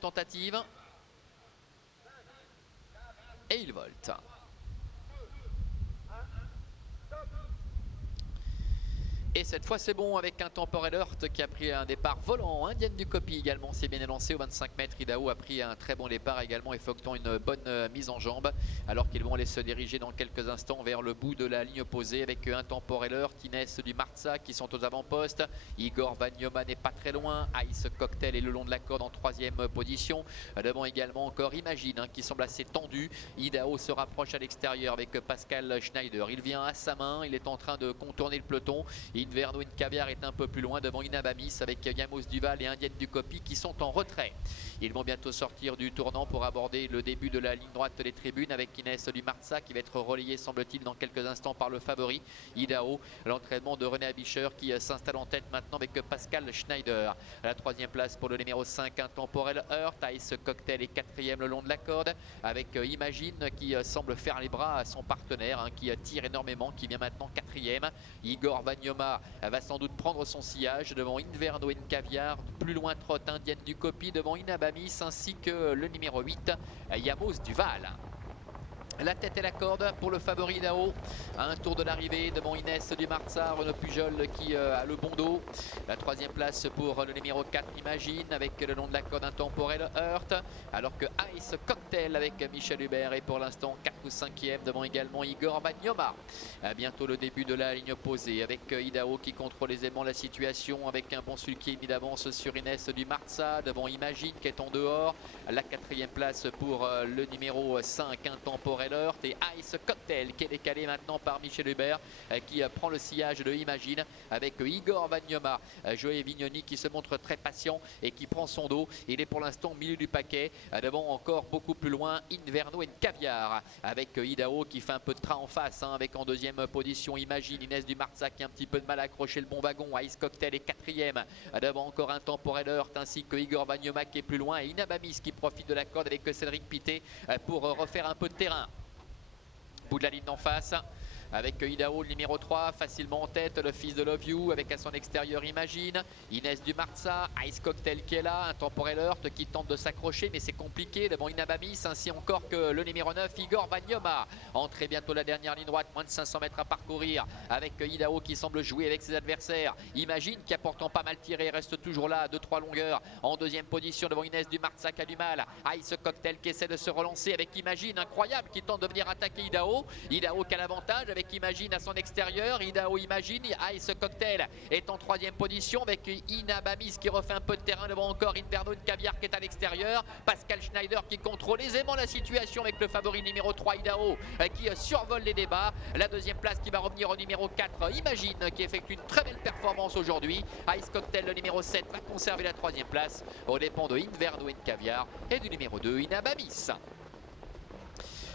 tentative. Et il volte. Et cette fois c'est bon avec un Temporel Heurt qui a pris un départ volant. Indienne du Copy également s'est bien élancé au 25 mètres. Idaho a pris un très bon départ également, effectuant une bonne mise en jambe. Alors qu'ils vont aller se diriger dans quelques instants vers le bout de la ligne opposée avec un Temporel Heurt, Inès du Marza qui sont aux avant-postes. Igor Vanioma n'est pas très loin. Ice Cocktail est le long de la corde en troisième position. Devant également encore Imagine qui semble assez tendu. Idaho se rapproche à l'extérieur avec Pascal Schneider. Il vient à sa main, il est en train de contourner le peloton. Inverno Caviar est un peu plus loin devant Inabamis avec Yamos Duval et Indienne du Copy qui sont en retrait. Ils vont bientôt sortir du tournant pour aborder le début de la ligne droite des tribunes avec Inès du Marza qui va être relayé semble-t-il dans quelques instants par le favori Idaho. L'entraînement de René Abischer qui s'installe en tête maintenant avec Pascal Schneider. À la troisième place pour le numéro 5, un Temporel Heurt. Ice Cocktail est quatrième le long de la corde avec Imagine qui semble faire les bras à son partenaire qui tire énormément, qui vient maintenant quatrième. Igor Vanioma va sans doute prendre son sillage devant Inverno Caviar. Plus loin trotte Indienne du Copy devant Inabamis ainsi que le numéro 8 Yamos Duval. La tête et la corde pour le favori Idaho. À un tour de l'arrivée devant Inès du Marza, Renaud Pujol qui a le bon dos. La troisième place pour le numéro 4 Imagine avec le long de la corde un Temporel Heurt. Alors que Ice Cocktail avec Michel Hubert est pour l'instant 4 ou 5e devant également Igor Vanioma. Bientôt le début de la ligne opposée avec Idaho qui contrôle aisément la situation avec un bon sulky d'avance sur Inès du Marza devant Imagine qui est en dehors. La quatrième place pour le numéro 5 un Temporel Heurt et Ice Cocktail qui est décalé maintenant par Michel Hubert qui prend le sillage de Imagine avec Igor Vanioma. Joël Vignoni qui se montre très patient et qui prend son dos. Il est pour l'instant au milieu du paquet. Devant encore beaucoup plus loin Inverno Caviar avec Idaho qui fait un peu de train en face avec en deuxième position Imagine. Inès du Marza qui a un petit peu de mal à accrocher le bon wagon. Ice Cocktail est quatrième. Devant encore un Temporel Heurt ainsi que Igor Vanioma qui est plus loin et Inabamis qui profite de la corde avec Cédric Pité pour refaire un peu de terrain. Bout de la ligne d'en face avec Idaho le numéro 3 facilement en tête, le fils de Love You avec à son extérieur Imagine, Inès du Marza, Ice Cocktail qui est là, un Temporel Heurt qui tente de s'accrocher mais c'est compliqué devant Inabamis ainsi encore que le numéro 9 Igor Vanioma. Entrée bientôt la dernière ligne droite, moins de 500 mètres à parcourir avec Idaho qui semble jouer avec ses adversaires. Imagine qui a pourtant pas mal tiré, reste toujours là à 2-3 longueurs en deuxième position devant Inès du Marza qui a du mal. Ice Cocktail qui essaie de se relancer avec Imagine, incroyable, qui tente de venir attaquer Idaho. Idaho qui a l'avantage avec Imagine à son extérieur. Idaho Imagine, Ice Cocktail est en troisième position avec Inabamis qui refait un peu de terrain devant encore Inverno Caviar qui est à l'extérieur. Pascal Schneider qui contrôle aisément la situation avec le favori numéro 3 Idaho qui survole les débats. La deuxième place qui va revenir au numéro 4 Imagine qui effectue une très belle performance aujourd'hui. Ice Cocktail le numéro 7 va conserver la troisième place aux dépens de Inverno Caviar et du numéro 2 Inabamis.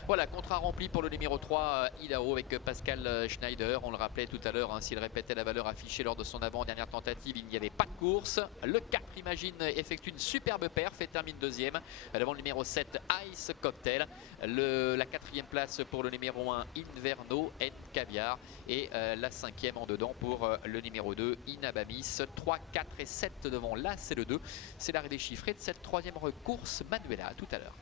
Voilà, contrat rempli pour le numéro 3 Idaho avec Pascal Schneider. On le rappelait tout à l'heure, s'il répétait la valeur affichée lors de son avant-dernière tentative, il n'y avait pas de course. Le 4 Imagine effectue une superbe perf et termine deuxième devant le numéro 7 Ice Cocktail. La quatrième place pour le numéro 1 Inverno Caviar et la cinquième en dedans pour le numéro 2 Inabamis. 3, 4 et 7 devant là, c'est le 2. C'est l'arrivée chiffrée de cette troisième course Manuela. À tout à l'heure.